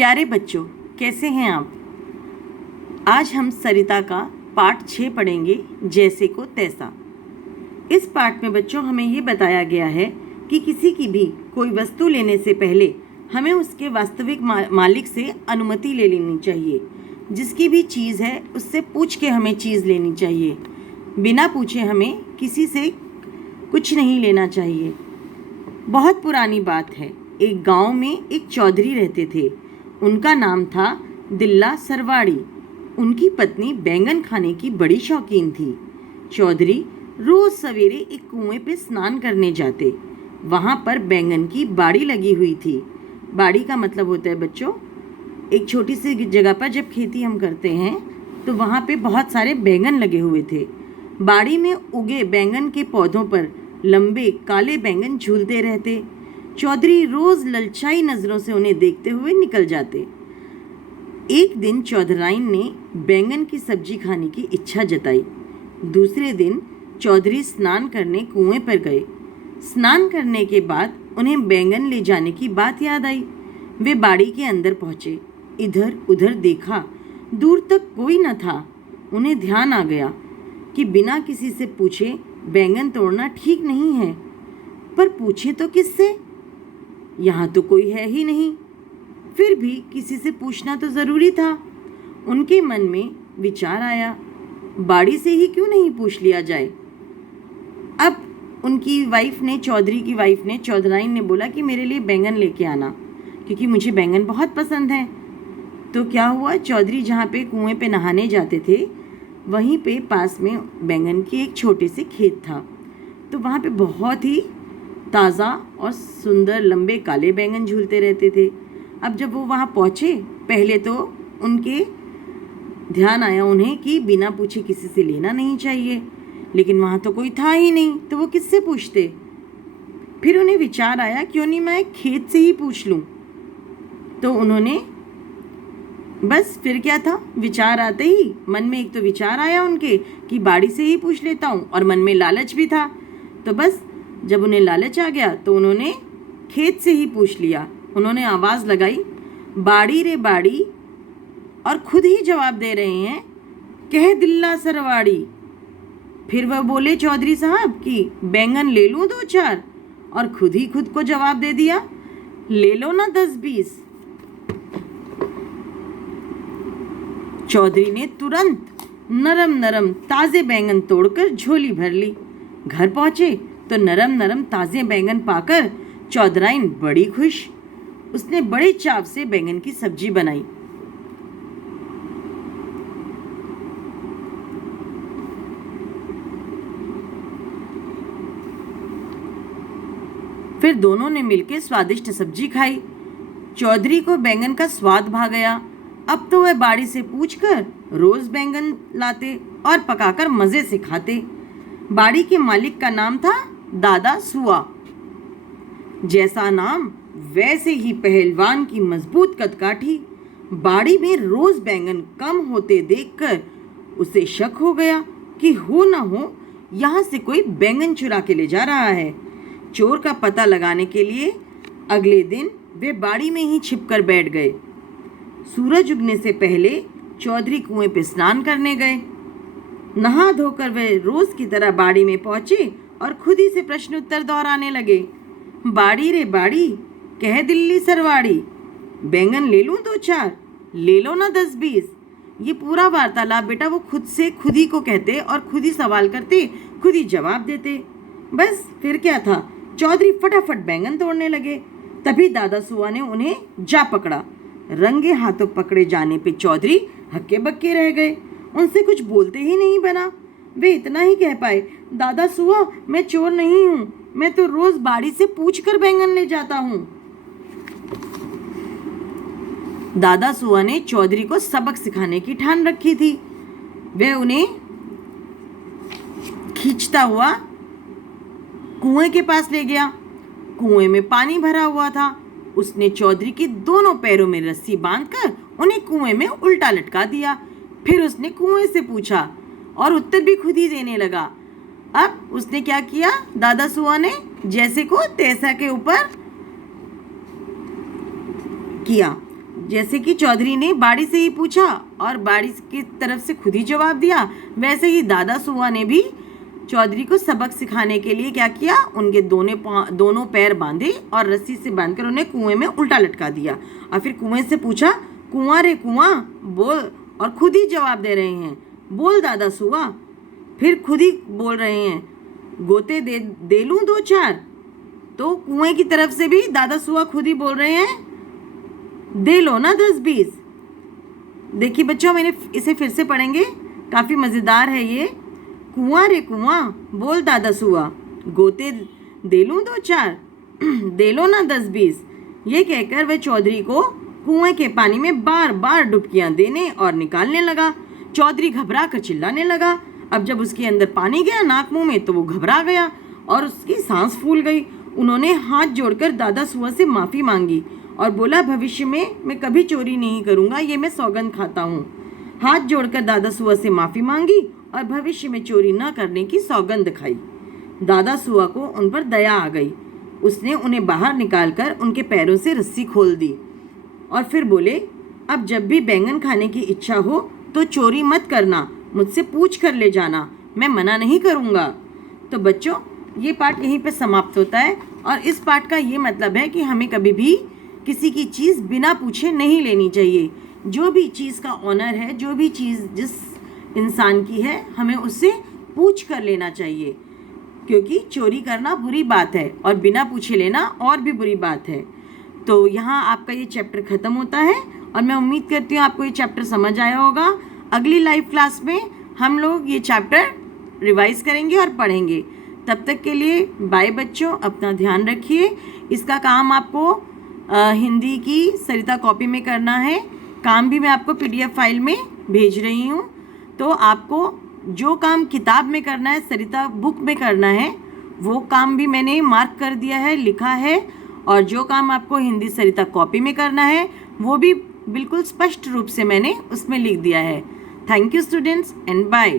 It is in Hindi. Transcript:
प्यारे बच्चों, कैसे हैं आप। आज हम सरिता का पाठ 6 पढ़ेंगे, जैसे को तैसा। इस पाठ में बच्चों हमें ये बताया गया है कि किसी की भी कोई वस्तु लेने से पहले हमें उसके वास्तविक मालिक से अनुमति ले लेनी चाहिए। जिसकी भी चीज़ है उससे पूछ के हमें चीज़ लेनी चाहिए। बिना पूछे हमें किसी से कुछ नहीं लेना चाहिए। बहुत पुरानी बात है। एक गांव में एक चौधरी रहते थे। उनका नाम था दिल्ला सरवाड़ी। उनकी पत्नी बैंगन खाने की बड़ी शौकीन थी। चौधरी रोज़ सवेरे एक कुएं पे स्नान करने जाते। वहाँ पर बैंगन की बाड़ी लगी हुई थी। बाड़ी का मतलब होता है बच्चों, एक छोटी सी जगह पर जब खेती हम करते हैं तो वहाँ पे बहुत सारे बैंगन लगे हुए थे। बाड़ी में उगे बैंगन के पौधों पर लंबे काले बैंगन झूलते रहते। चौधरी रोज़ ललचाई नज़रों से उन्हें देखते हुए निकल जाते। एक दिन चौधराइन ने बैंगन की सब्जी खाने की इच्छा जताई। दूसरे दिन चौधरी स्नान करने कुएं पर गए। स्नान करने के बाद उन्हें बैंगन ले जाने की बात याद आई। वे बाड़ी के अंदर पहुँचे। इधर उधर देखा, दूर तक कोई न था। उन्हें ध्यान आ गया कि बिना किसी से पूछे बैंगन तोड़ना ठीक नहीं है। पर पूछे तो किससे? यहाँ तो कोई है ही नहीं। फिर भी किसी से पूछना तो ज़रूरी था। उनके मन में विचार आया, बाड़ी से ही क्यों नहीं पूछ लिया जाए। अब उनकी वाइफ ने, चौधरी की वाइफ ने, चौधराइन ने बोला कि मेरे लिए बैंगन लेके आना, क्योंकि मुझे बैंगन बहुत पसंद है। तो क्या हुआ, चौधरी जहाँ पे कुएं पे नहाने जाते थे वहीं पे पास में बैंगन के एक छोटे से खेत था। तो वहाँ पे बहुत ही ताज़ा और सुंदर लंबे काले बैंगन झूलते रहते थे। अब जब वो वहाँ पहुँचे, पहले तो उनके ध्यान आया उन्हें कि बिना पूछे किसी से लेना नहीं चाहिए, लेकिन वहाँ तो कोई था ही नहीं, तो वो किससे पूछते। फिर उन्हें विचार आया, क्यों नहीं मैं खेत से ही पूछ लूँ। तो उन्होंने बस फिर क्या था, विचार आते ही मन में एक तो विचार आया उनके कि बाड़ी से ही पूछ लेता हूँ, और मन में लालच भी था। तो बस जब उन्हें लालच आ गया तो उन्होंने खेत से ही पूछ लिया। उन्होंने आवाज़ लगाई, बाड़ी रे बाड़ी, और खुद ही जवाब दे रहे हैं, कह दिल्ला सरवाड़ी। फिर वह बोले चौधरी साहब कि बैंगन ले लूँ 2-4, और खुद ही खुद को जवाब दे दिया, ले लो ना 10-20। चौधरी ने तुरंत नरम नरम ताज़े बैंगन तोड़कर झोली भर ली। घर पहुँचे तो नरम नरम ताज़े बैंगन पाकर चौधराइन बड़ी खुश। उसने बड़े चाव से बैंगन की सब्जी बनाई। फिर दोनों ने मिलकर स्वादिष्ट सब्जी खाई। चौधरी को बैंगन का स्वाद भा गया। अब तो वह बाड़ी से पूछकर रोज बैंगन लाते और पकाकर मज़े से खाते। बाड़ी के मालिक का नाम था दादा सुआ। जैसा नाम वैसे ही पहलवान की मजबूत कदकाठी। बाड़ी में रोज बैंगन कम होते देखकर उसे शक हो गया कि हो न हो यहाँ से कोई बैंगन चुरा के ले जा रहा है। चोर का पता लगाने के लिए अगले दिन वे बाड़ी में ही छिपकर बैठ गए। सूरज उगने से पहले चौधरी कुएं पे स्नान करने गए। नहा धोकर वे रोज की तरह बाड़ी में पहुंचे और खुद ही से प्रश्न उत्तर दोहराने लगे, बाड़ी रे बाड़ी, कह दिल्ली सरवाड़ी, बैंगन ले लूं 2-4, ले लो ना 10-20। ये पूरा वार्तालाप बेटा वो खुद से खुद ही को कहते और खुद ही सवाल करते, खुद ही जवाब देते। बस फिर क्या था, चौधरी फटाफट बैंगन तोड़ने लगे। तभी दादा सुआ ने उन्हें जा पकड़ा। रंगे हाथों पकड़े जाने पे चौधरी हक्के बक्के रह गए। उनसे कुछ बोलते ही नहीं बना। वे इतना ही कह पाए, दादा सुआ, मैं चोर नहीं हूँ, मैं तो रोज बाड़ी से पूछकर बैंगन ले जाता हूँ। दादा सुआ ने चौधरी को सबक सिखाने की ठान रखी थी। वह उन्हें खींचता हुआ कुएं के पास ले गया। कुएं में पानी भरा हुआ था। उसने चौधरी के दोनों पैरों में रस्सी बांधकर उन्हें कुएं में उल्टा लटका दिया। फिर उसने कुएं से पूछा और उत्तर भी खुद ही देने लगा। अब उसने क्या किया, दादा सुआ ने जैसे को तैसा के ऊपर किया। जैसे कि चौधरी ने बाड़ी से ही पूछा और बाड़ी की तरफ से खुद ही जवाब दिया, वैसे ही दादा सुआ ने भी चौधरी को सबक सिखाने के लिए क्या किया, उनके दोनों पैर बांधे और रस्सी से बांधकर उन्हें कुएं में उल्टा लटका दिया और फिर कुएं से पूछा, कुआं रे कुआं बोल, और खुद ही जवाब दे रहे हैं, बोल दादा सुआ। फिर खुद ही बोल रहे हैं, गोते दे लूं 2-4। तो कुएं की तरफ से भी दादा सुआ खुद ही बोल रहे हैं, दे लो ना 10-20। देखिए बच्चों, मैंने इसे फिर से पढ़ेंगे, काफ़ी मज़ेदार है ये। कुआं रे कुआं बोल दादा सुआ, गोते दे लूं 2-4, दे लो ना 10-20। ये कहकर वह चौधरी को कुएं के पानी में बार बार डुबकियां देने और निकालने लगा। चौधरी घबरा कर चिल्लाने लगा। अब जब उसके अंदर पानी गया नाक मुंह में तो वो घबरा गया और उसकी सांस फूल गई। उन्होंने हाथ जोड़कर दादा सुआ से माफ़ी मांगी और बोला, भविष्य में मैं कभी चोरी नहीं करूँगा, ये मैं सौगंध खाता हूँ। हाथ जोड़कर दादा सुआ से माफ़ी मांगी और भविष्य में चोरी न करने की सौगंध खाई। दादा सुआ को उन पर दया आ गई। उसने उन्हें बाहर निकालकर उनके पैरों से रस्सी खोल दी और फिर बोले, अब जब भी बैंगन खाने की इच्छा हो तो चोरी मत करना, मुझसे पूछ कर ले जाना, मैं मना नहीं करूँगा। तो बच्चों, ये पाठ यहीं पे समाप्त होता है और इस पाठ का ये मतलब है कि हमें कभी भी किसी की चीज़ बिना पूछे नहीं लेनी चाहिए। जो भी चीज़ का ऑनर है, जो भी चीज़ जिस इंसान की है, हमें उससे पूछ कर लेना चाहिए, क्योंकि चोरी करना बुरी बात है और बिना पूछे लेना और भी बुरी बात है। तो यहाँ आपका ये चैप्टर ख़त्म होता है और मैं उम्मीद करती हूँ आपको ये चैप्टर समझ आया होगा। अगली लाइव क्लास में हम लोग ये चैप्टर रिवाइज़ करेंगे और पढ़ेंगे। तब तक के लिए बाय बच्चों, अपना ध्यान रखिए। इसका काम आपको हिंदी की सरिता कॉपी में करना है। काम भी मैं आपको PDF फाइल में भेज रही हूँ। तो आपको जो काम किताब में करना है, सरिता बुक में करना है, वो काम भी मैंने मार्क कर दिया है, लिखा है। और जो काम आपको हिंदी सरिता कॉपी में करना है वो भी बिल्कुल स्पष्ट रूप से मैंने उसमें लिख दिया है। Thank you students and bye.